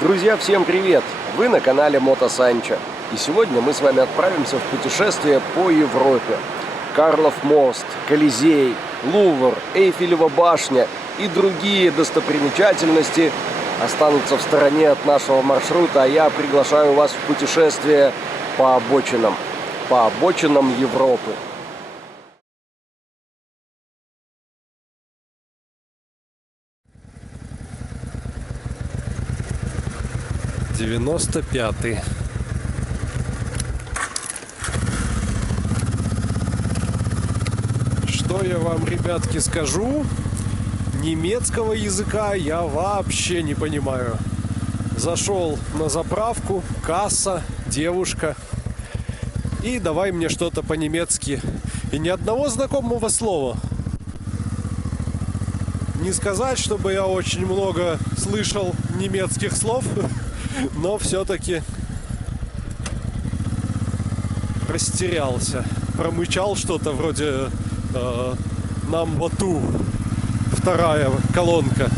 Друзья, всем привет! Вы на канале Мото Санчо. И сегодня мы с вами отправимся в путешествие по Европе. Карлов мост, Колизей, Лувр, Эйфелева башня и другие достопримечательности останутся в стороне от нашего маршрута, а я приглашаю вас в путешествие по обочинам Европы. «95-й». Что я вам, ребятки, скажу? Немецкого языка я вообще не понимаю. Зашел на заправку, касса, девушка. И давай мне что-то по-немецки. И ни одного знакомого слова. Не сказать, чтобы я очень много слышал немецких слов, но все-таки растерялся. Промычал что-то вроде «нам вату», вторая колонка.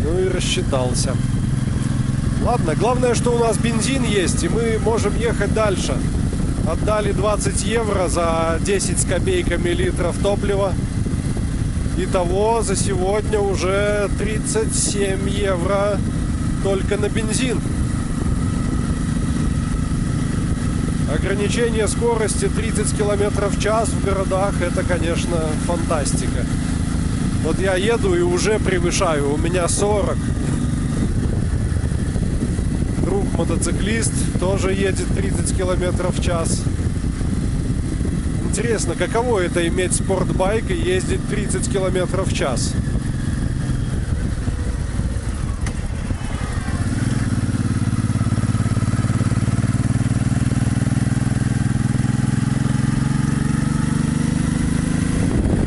Ну и рассчитался. Ладно, главное, что у нас бензин есть, и мы можем ехать дальше. Отдали 20 евро за 10 с копейками литров топлива. Итого за сегодня уже 37 евро только на бензин. Ограничение скорости 30 км в час в городах — это, конечно, фантастика. Вот я еду и уже превышаю, у меня 40. Друг мотоциклист тоже едет 30 км в час. Интересно, каково это иметь спортбайк и ездить 30 км в час?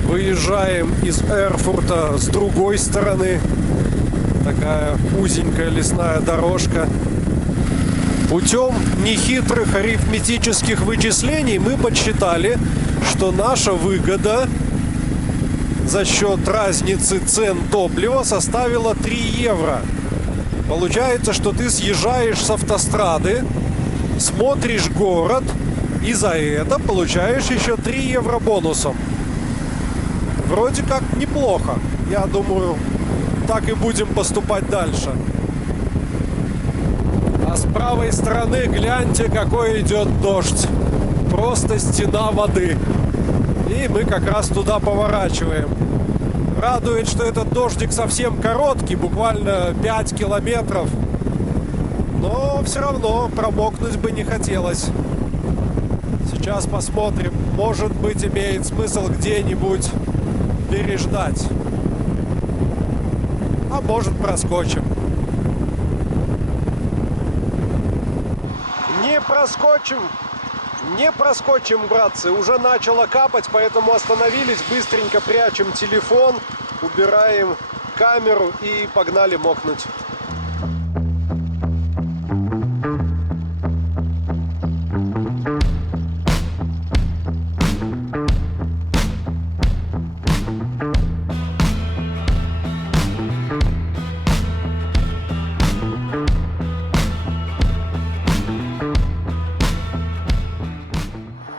Выезжаем из Эрфурта с другой стороны. Такая узенькая лесная дорожка. Путем нехитрых арифметических вычислений мы подсчитали, что наша выгода за счет разницы цен топлива составила 3 евро. Получается, что ты съезжаешь с автострады, смотришь город и за это получаешь еще 3 евро бонусом. Вроде как неплохо. Я думаю, так и будем поступать дальше. А с правой стороны гляньте, какой идет дождь. Просто стена воды. И мы как раз туда поворачиваем. Радует, что этот дождик совсем короткий, буквально 5 километров. Но все равно промокнуть бы не хотелось. Сейчас посмотрим. Может быть, имеет смысл где-нибудь переждать. А может, проскочим. Не проскочим, братцы. Уже начало капать, поэтому остановились, быстренько прячем телефон, убираем камеру и погнали мокнуть.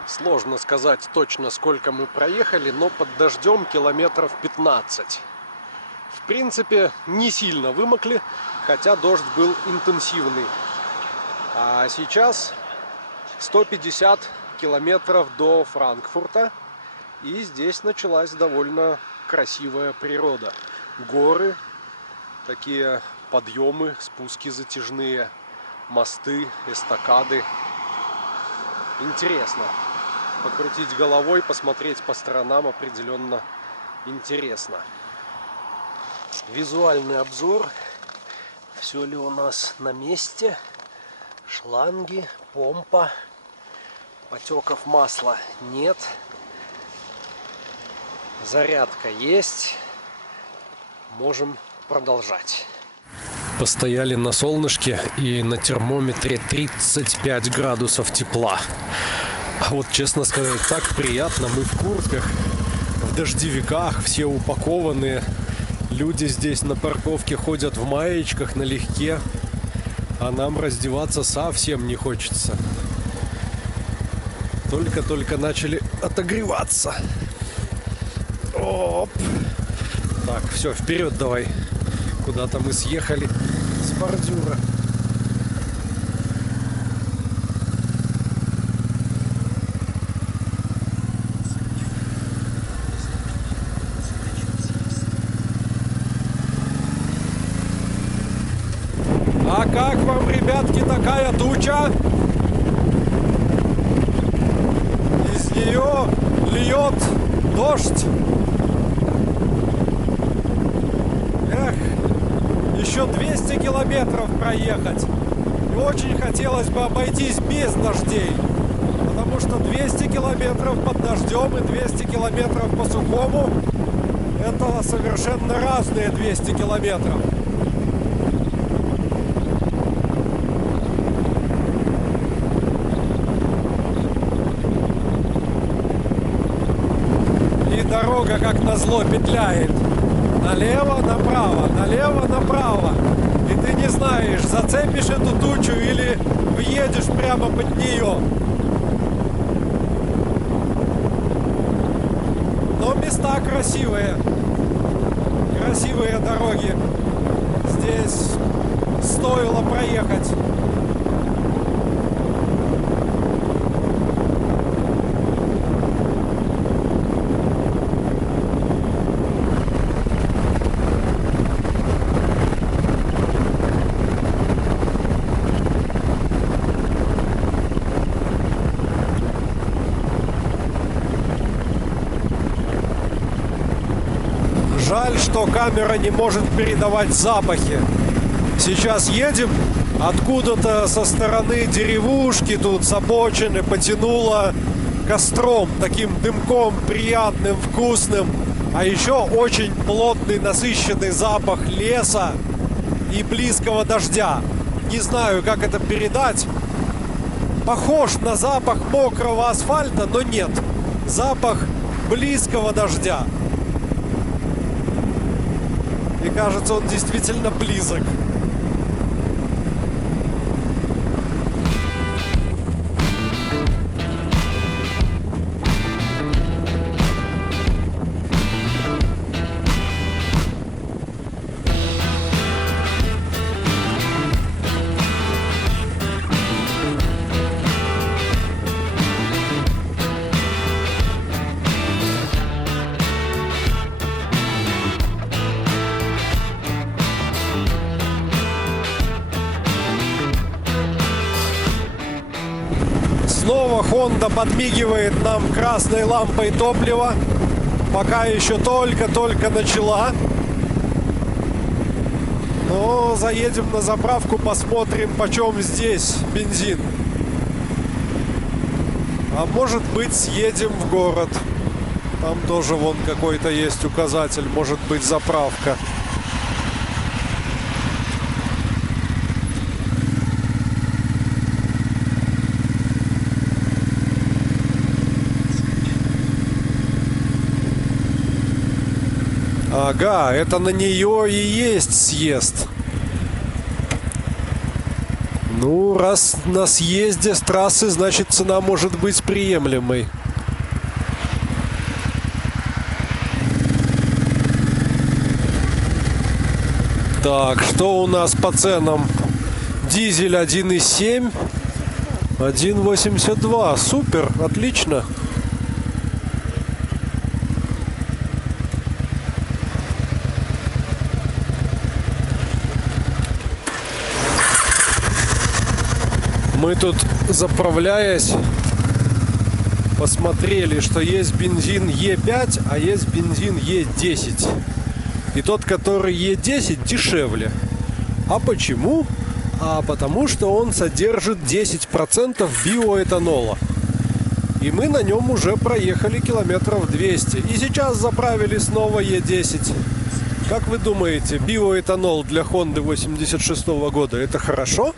Сложно сказать точно, сколько мы проехали, но под дождем километров 15. В принципе, не сильно вымокли, хотя дождь был интенсивный. А сейчас 150 километров до Франкфурта, и здесь началась довольно красивая природа. Горы, такие подъемы, спуски затяжные, мосты, эстакады. Интересно. Покрутить головой, посмотреть по сторонам определенно интересно. Визуальный обзор. Все ли у нас на месте? Шланги, помпа. Потеков масла нет. Зарядка есть. Можем продолжать. Постояли на солнышке, и на термометре 35 градусов тепла. А вот, честно сказать, так приятно. Мы в куртках, в дождевиках, все упакованные. Люди здесь на парковке ходят в маечках налегке, а нам раздеваться совсем не хочется. Только-только начали отогреваться. Оп. Так, все, вперед давай. Куда-то мы съехали с бордюра. А как вам, ребятки, такая туча? Из нее льет дождь. Эх, еще 200 километров проехать. И очень хотелось бы обойтись без дождей. Потому что 200 километров под дождем и 200 километров по сухому — это совершенно разные 200 километров. Дорога, как назло, петляет. Налево, направо, налево, направо. И ты не знаешь, зацепишь эту тучу или въедешь прямо под нее. Но места красивые. Красивые дороги. Здесь стоило проехать. Жаль, что камера не может передавать запахи. Сейчас едем, откуда-то со стороны деревушки тут с обочины потянуло костром, таким дымком приятным, вкусным. А еще очень плотный, насыщенный запах леса и близкого дождя. Не знаю, как это передать. Похож на запах мокрого асфальта, но нет. Запах близкого дождя. И кажется, он действительно близок. Снова Honda подмигивает нам красной лампой топлива. Пока еще только-только начала. Но заедем на заправку, посмотрим, почем здесь бензин. А может быть, съедем в город. Там тоже вон какой-то есть указатель. Может быть, заправка. Ага, это на нее и есть съезд. Ну, раз на съезде с трассы, значит, цена может быть приемлемой. Так, что у нас по ценам? Дизель 1.7, 1.82. Супер, отлично. Мы тут, заправляясь, посмотрели, что есть бензин Е5, а есть бензин Е10. И тот, который Е10, дешевле. А почему? А потому что он содержит 10% биоэтанола. И мы на нем уже проехали километров 200. И сейчас заправили снова Е10. Как вы думаете, биоэтанол для Honda 86 года — это хорошо?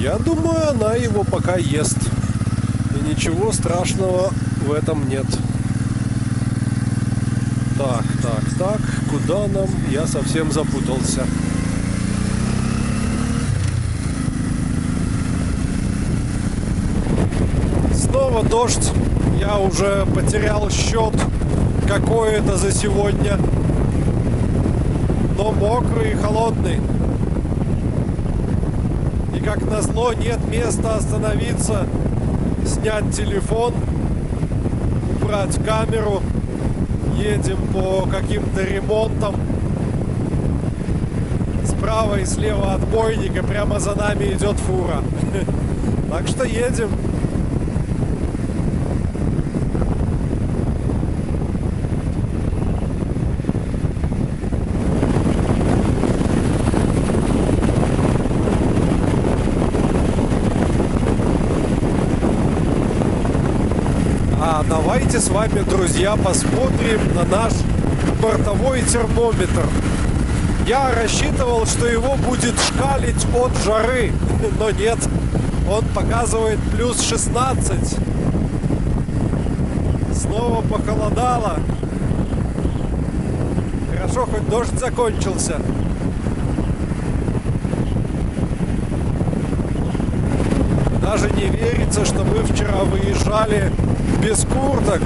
Я думаю, она его пока ест. И ничего страшного в этом нет. Так. Так, куда нам? Я совсем запутался. Снова дождь. Я уже потерял счет, какой это за сегодня. Но мокрый и холодный. И как назло, нет места остановиться, снять телефон, убрать камеру. Едем по каким-то ремонтам. Справа и слева отбойник, и прямо за нами идет фура. Так что едем. Давайте с вами, друзья, посмотрим на наш бортовой термометр. Я рассчитывал, что его будет шкалить от жары, но нет, он показывает плюс 16. Снова похолодало. Хорошо, хоть дождь закончился. Даже не верится, что мы вчера выезжали без курток,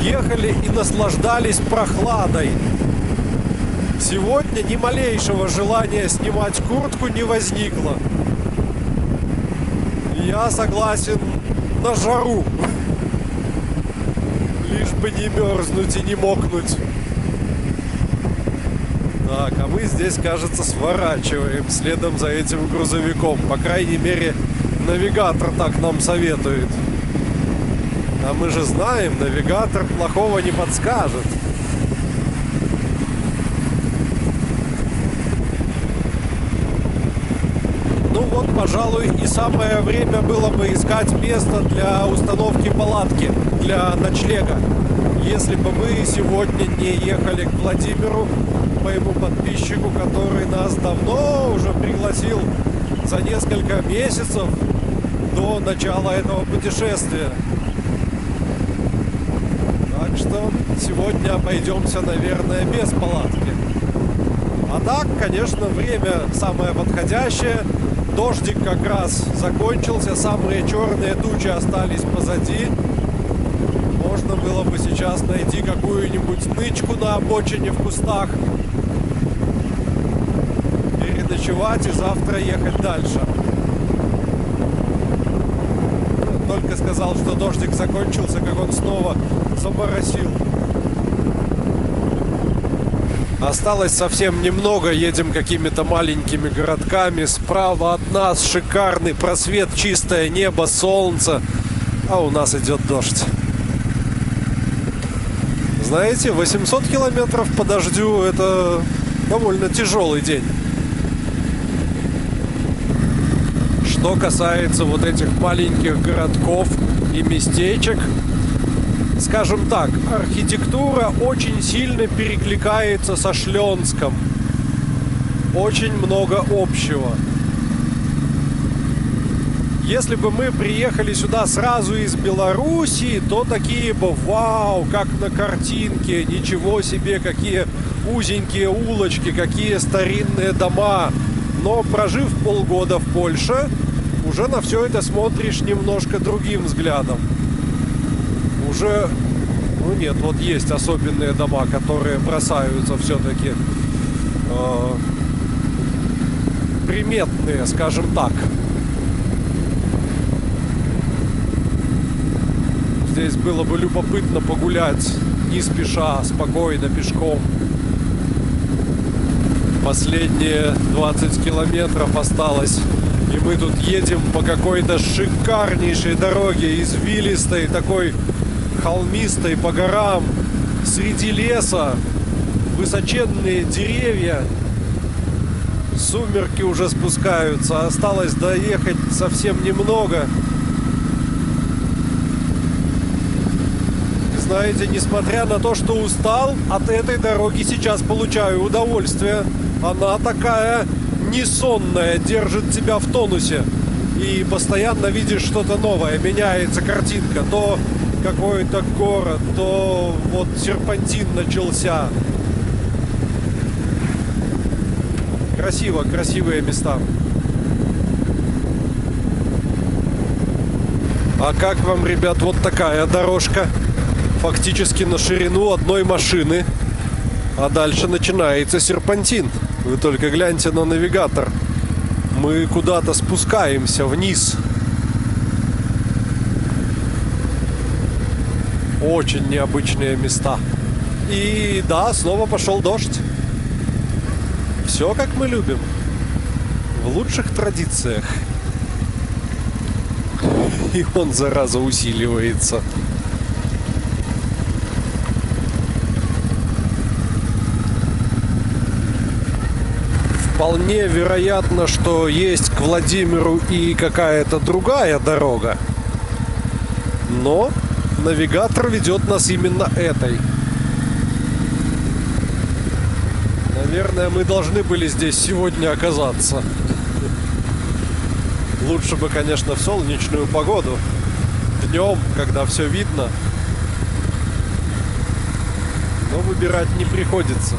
ехали и наслаждались прохладой. Сегодня ни малейшего желания снимать куртку не возникло. Я согласен на жару, лишь бы не мерзнуть и не мокнуть. Так, а мы здесь, кажется, сворачиваем следом за этим грузовиком. По крайней мере, навигатор так нам советует. А мы же знаем, навигатор плохого не подскажет. Ну вот, пожалуй, и самое время было бы искать место для установки палатки, для ночлега. Если бы мы сегодня не ехали к Владимиру, моему подписчику, который нас давно уже пригласил за несколько месяцев до начала этого путешествия. Так что сегодня обойдемся, наверное, без палатки. А так, конечно, время самое подходящее. Дождик как раз закончился, самые черные тучи остались позади. Можно было бы сейчас найти какую-нибудь нычку на обочине в кустах, переночевать и завтра ехать дальше. Только сказал, что дождик закончился, как он снова заморосил. Осталось совсем немного, едем какими-то маленькими городками. Справа от нас шикарный просвет, чистое небо, солнце, а у нас идет дождь. Знаете, 800 километров по дождю — это довольно тяжелый день. Что касается вот этих маленьких городков и местечек, скажем так, архитектура очень сильно перекликается со Шленском. Очень много общего. Если бы мы приехали сюда сразу из Белоруссии, то такие бы: вау, как на картинке, ничего себе, какие узенькие улочки, какие старинные дома. Но прожив полгода в Польше, уже на все это смотришь немножко другим взглядом. Уже, ну нет, вот есть особенные дома, которые бросаются все-таки приметные, скажем так. Здесь было бы любопытно погулять не спеша, спокойно, пешком. Последние 20 километров осталось, и мы тут едем по какой-то шикарнейшей дороге, извилистой, такой холмистой, по горам, среди леса, высоченные деревья. Сумерки уже спускаются, осталось доехать совсем немного. Знаете, несмотря на то, что устал, от этой дороги сейчас получаю удовольствие. Она такая несонная, держит тебя в тонусе. И постоянно видишь что-то новое, меняется картинка. То какой-то город, то вот серпантин начался. Красиво, красивые места. А как вам, ребят, вот такая дорожка? Фактически на ширину одной машины. А дальше начинается серпантин. Вы только гляньте на навигатор. Мы куда-то спускаемся вниз. Очень необычные места. И да, снова пошел дождь. Все как мы любим. В лучших традициях. И он, зараза, усиливается. Вполне вероятно, что есть к Владимиру и какая-то другая дорога. Но навигатор ведет нас именно этой. Наверное, мы должны были здесь сегодня оказаться. Лучше бы, конечно, в солнечную погоду. Днем, когда все видно. Но выбирать не приходится.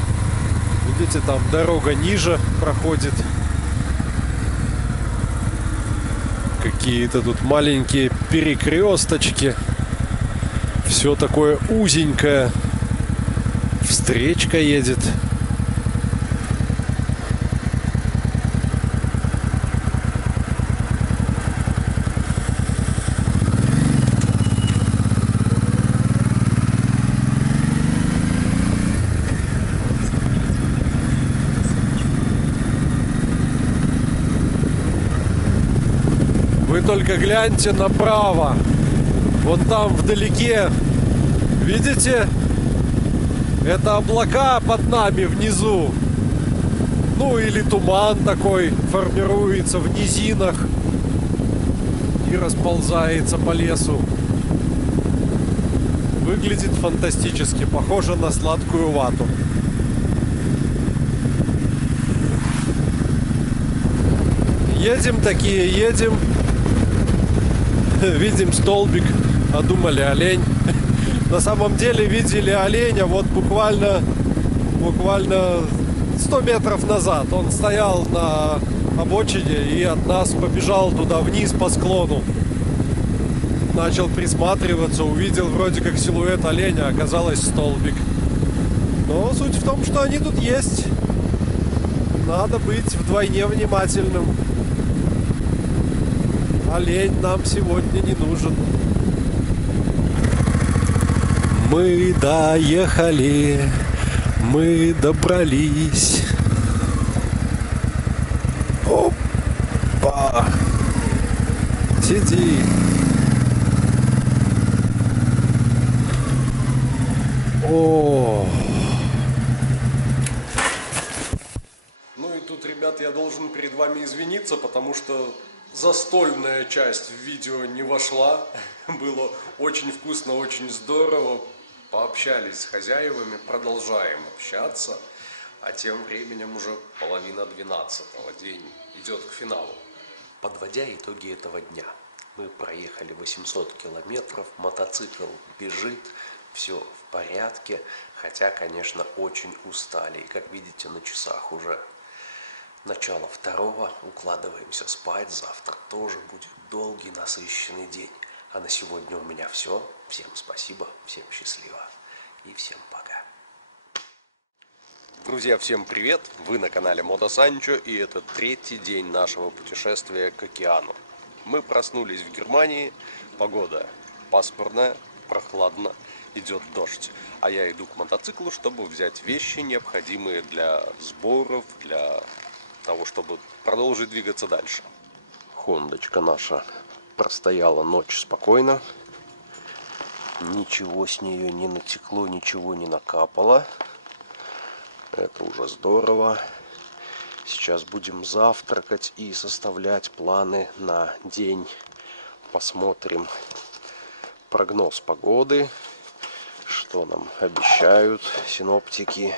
Видите, там дорога ниже проходит. Какие-то тут маленькие перекресточки. Все такое узенькое. Встречка едет. Вы только гляньте направо. Вот там вдалеке, видите? Это облака под нами внизу. Ну или туман такой формируется в низинах и расползается по лесу. Выглядит фантастически, похоже на сладкую вату. Едем такие, едем. Видим столбик, а думали олень. На самом деле видели оленя вот буквально 100 метров назад. Он стоял на обочине и от нас побежал туда вниз по склону. Начал присматриваться, увидел вроде как силуэт оленя, оказалось столбик. Но суть в том, что они тут есть. Надо быть вдвойне внимательным. Олень нам сегодня не нужен. Мы доехали, мы добрались. Опа! Сиди. О! Ну и тут, ребят, я должен перед вами извиниться, потому что застольная часть в видео не вошла. Было очень вкусно, очень здорово. Пообщались с хозяевами, продолжаем общаться. А тем временем уже 11:30. День идет к финалу. Подводя итоги этого дня, мы проехали 800 километров, мотоцикл бежит, все в порядке. Хотя, конечно, очень устали. И как видите, на часах уже начало 2, укладываемся спать, завтра тоже будет долгий, насыщенный день. А на сегодня у меня все. Всем спасибо, всем счастливо и всем пока. Друзья, всем привет! Вы на канале Мотосанчо, и это 3-й день нашего путешествия к океану. Мы проснулись в Германии, погода пасмурная, прохладно, идет дождь. А я иду к мотоциклу, чтобы взять вещи, необходимые для сборов, для того, чтобы продолжить двигаться дальше. Хондочка наша простояла ночь спокойно. Ничего с нее не натекло, ничего не накапало. Это уже здорово. Сейчас будем завтракать и составлять планы на день. Посмотрим прогноз погоды, что нам обещают синоптики.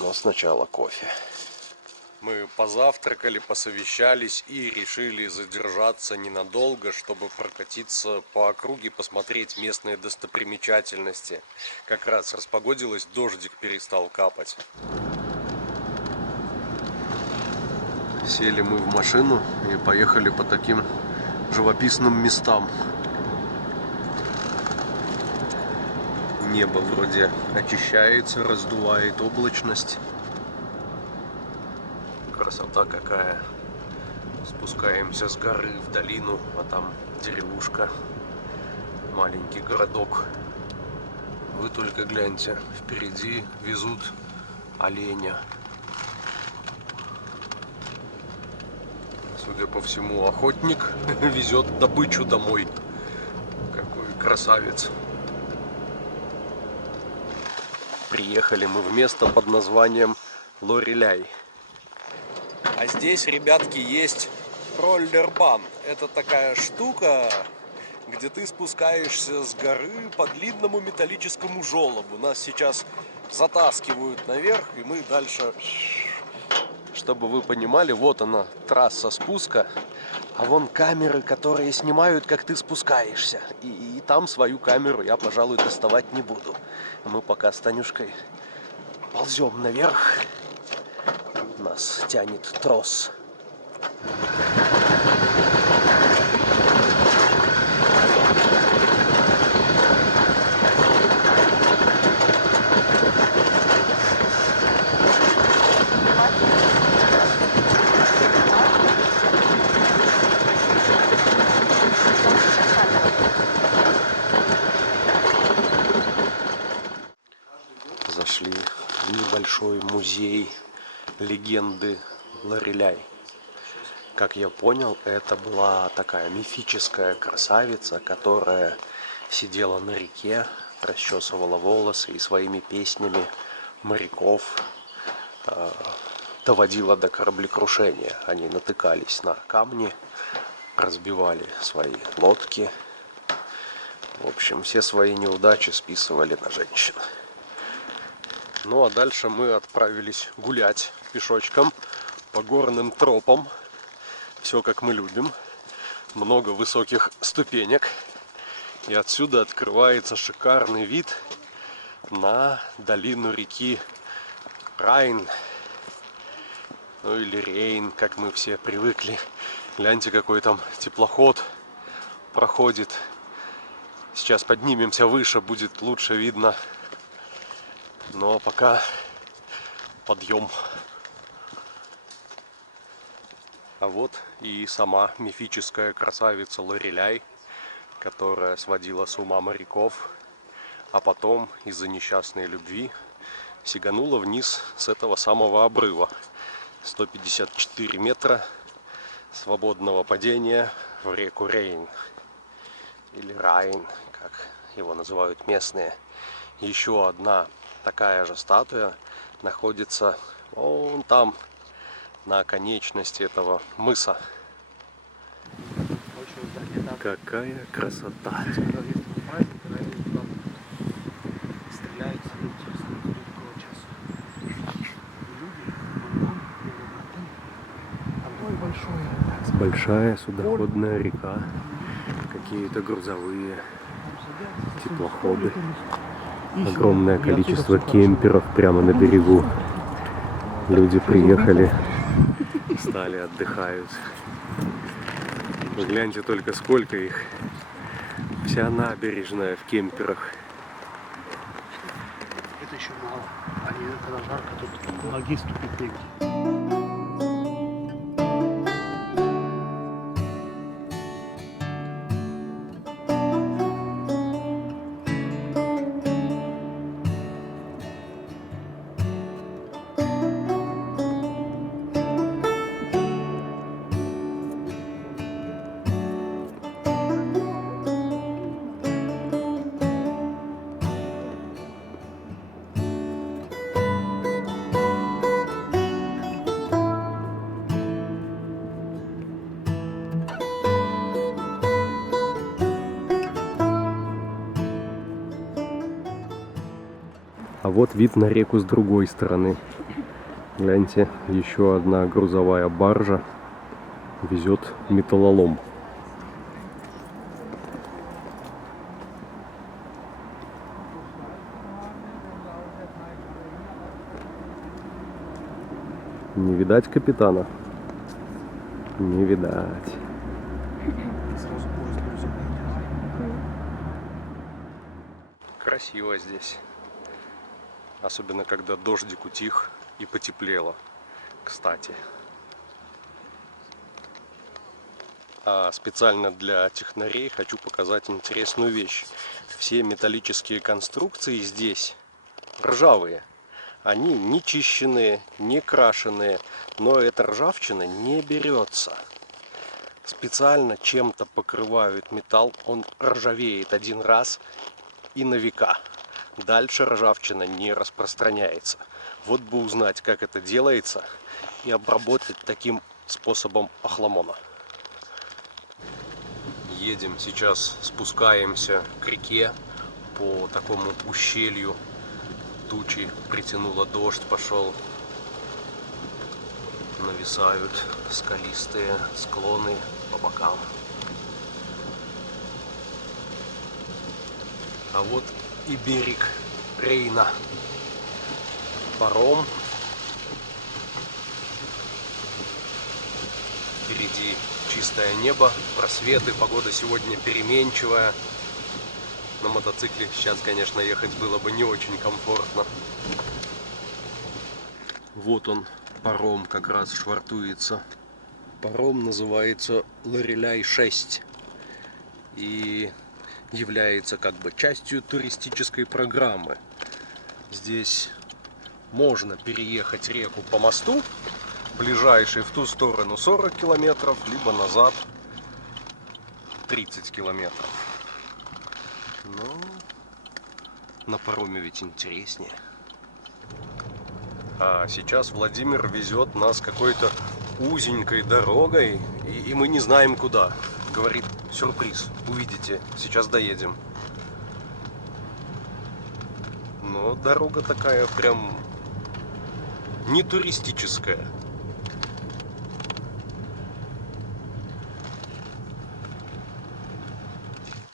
Но сначала кофе. Мы позавтракали, посовещались и решили задержаться ненадолго, чтобы прокатиться по округе, посмотреть местные достопримечательности. Как раз распогодилось, дождик перестал капать. Сели мы в машину и поехали по таким живописным местам. Небо вроде очищается, раздувает облачность. Красота какая. Спускаемся с горы в долину, а там деревушка, маленький городок. Вы только гляньте, впереди везут оленя. Судя по всему, охотник везет добычу домой. Какой красавец. Приехали мы в место под названием Лореляй. А здесь, ребятки, есть роллербан. Это такая штука, где ты спускаешься с горы по длинному металлическому желобу. Нас сейчас затаскивают наверх, и мы дальше... Чтобы вы понимали, вот она, трасса спуска, а вон камеры, которые снимают, как ты спускаешься. И там свою камеру я, пожалуй, доставать не буду. Мы пока с Танюшкой ползем наверх. Нас тянет трос. Зашли в небольшой музей легенды Лореляй. Как я понял, это была такая мифическая красавица, которая сидела на реке, расчесывала волосы и своими песнями моряков доводила до кораблекрушения. Они натыкались на камни, разбивали свои лодки. В общем, все свои неудачи списывали на женщин. Ну а дальше мы отправились гулять пешочком по горным тропам. Все как мы любим. Много высоких ступенек. И отсюда открывается шикарный вид на долину реки Райн. Ну или Рейн, как мы все привыкли. Гляньте, какой там теплоход проходит. Сейчас поднимемся выше, будет лучше видно. Но пока подъем. А вот и сама мифическая красавица Лореляй, которая сводила с ума моряков, а потом из-за несчастной любви сиганула вниз с этого самого обрыва. 154 метра свободного падения в реку Рейн. Или Райн, как его называют местные. Еще одна такая же статуя находится вон там, на оконечности этого мыса. Какая красота! Большая судоходная река, какие-то грузовые теплоходы. Огромное количество кемперов прямо на берегу. Люди приехали, стали, отдыхают. Вы гляньте только, сколько их. Вся набережная в кемперах. Это еще мало. Они, когда жарко, тут ноги ступить. А вот вид на реку с другой стороны. Гляньте, еще одна грузовая баржа везет металлолом. Не видать капитана. Не видать. Сразу поезд грузит. Красиво здесь. Особенно, когда дождик утих и потеплело. Кстати. А специально для технарей хочу показать интересную вещь. Все металлические конструкции здесь ржавые. Они не чищенные, не крашеные, но эта ржавчина не берется. Специально чем-то покрывают металл, он ржавеет один раз и на века. Дальше ржавчина не распространяется. Вот бы узнать, как это делается, и обработать таким способом охламона. Едем сейчас, спускаемся к реке по такому ущелью. Тучи притянуло, дождь пошел. Нависают скалистые склоны по бокам. А вот и берег Рейна. Паром. Впереди чистое небо, просветы, погода сегодня переменчивая. На мотоцикле сейчас, конечно, ехать было бы не очень комфортно. Вот он, паром как раз швартуется. Паром называется Лореляй-6 и является как бы частью туристической программы. Здесь можно переехать реку по мосту, ближайший в ту сторону 40 километров, либо назад 30 километров. Но на пароме ведь интереснее. А сейчас Владимир везет нас какой-то узенькой дорогой, и мы не знаем куда. Говорит, сюрприз, увидите, сейчас доедем. Но дорога такая прям не туристическая.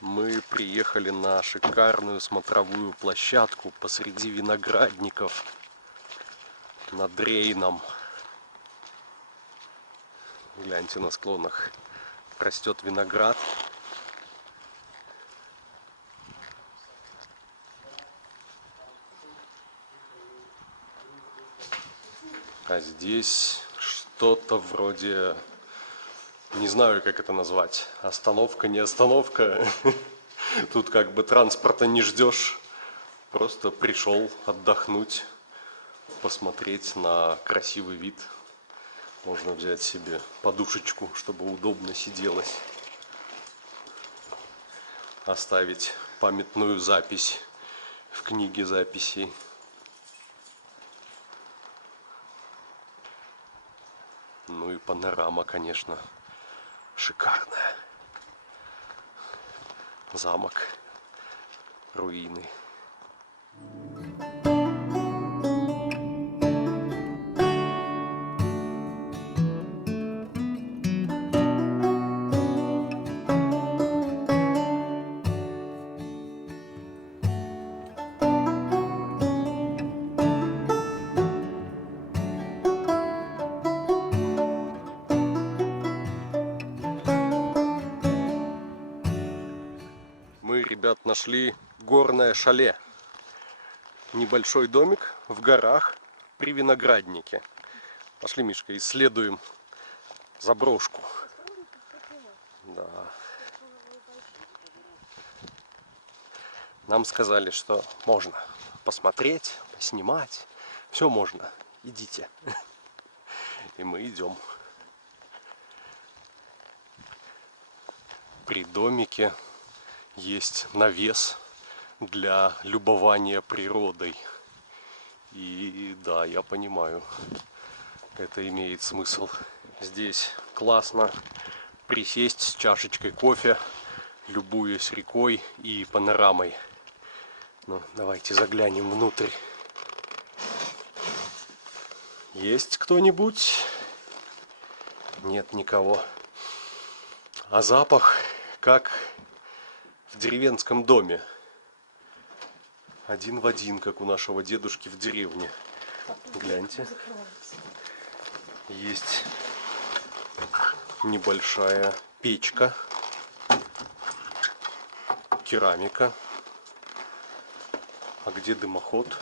Мы приехали на шикарную смотровую площадку посреди виноградников над Рейном. Гляньте, на склонах растет виноград. А здесь что-то вроде, не знаю, как это назвать, остановка, не остановка. Тут как бы транспорта не ждешь, просто пришел отдохнуть, посмотреть на красивый вид. Можно взять себе подушечку, чтобы удобно сиделось. Оставить памятную запись в книге записей. Ну и панорама, конечно, шикарная. Замок, руины. Мы, ребят, нашли горное шале. Небольшой домик в горах при винограднике. Пошли, Мишка, исследуем заброшку. Да. Нам сказали, что можно посмотреть, поснимать. Все можно. Идите. И мы идем. При домике есть навес для любования природой. И да, я понимаю, это имеет смысл. Здесь классно присесть с чашечкой кофе, любуясь рекой и панорамой. Ну, давайте заглянем внутрь. Есть кто-нибудь? Нет никого. А запах как в деревенском доме. Один в один, как у нашего дедушки в деревне. Гляньте. Есть небольшая печка, керамика. А где дымоход?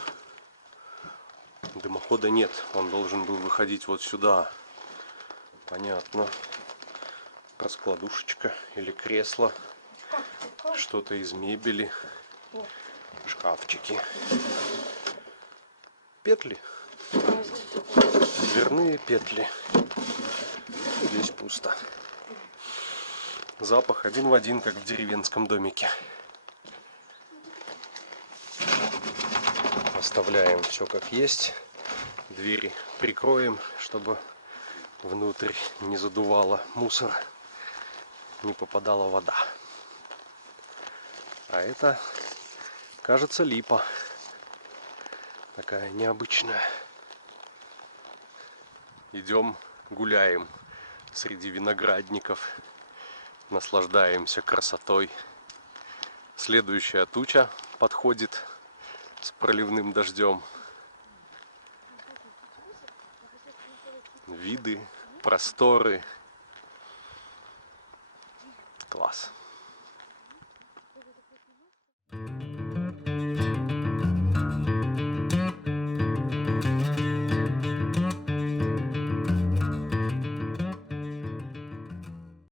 Дымохода нет, он должен был выходить вот сюда. Понятно. Раскладушечка или кресло. Что-то из мебели. Шкафчики. Петли. Дверные петли. Здесь пусто. Запах один в один, как в деревенском домике. Оставляем все как есть. Двери прикроем, чтобы внутрь не задувало мусор, не попадала вода. А это, кажется, липа. Такая необычная. Идем гуляем среди виноградников. Наслаждаемся красотой. Следующая туча подходит с проливным дождем. Виды, просторы. Класс.